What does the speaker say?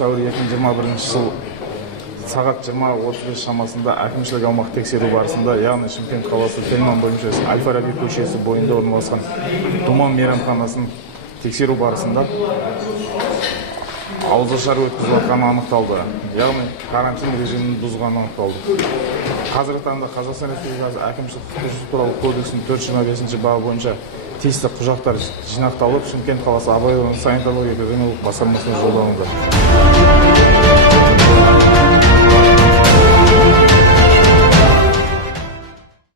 Сәуір 2021 жыл сағат 20:35 шамасында әкімшілік аумақ тексеру барысында, яғни Шымкент қаласы Тельман бөлімшесі Әл-Фараби көшесі бойында орналасқан Думан мейрамханасын тексеру барысында ауызашар өткізіп жатқаны анықталды, яғни карантин режимін бұзғаны анықталды. Қазіргі таңда Қазақстан Республикасы әкімшілік құқық бұзу туралы кодексінің 425 бабы бойынша тиісті құжаттар жинақталып, Шымкент қаласы Абай ауданы санитарлық-эпидемиологиялық басқармасына жолданылды.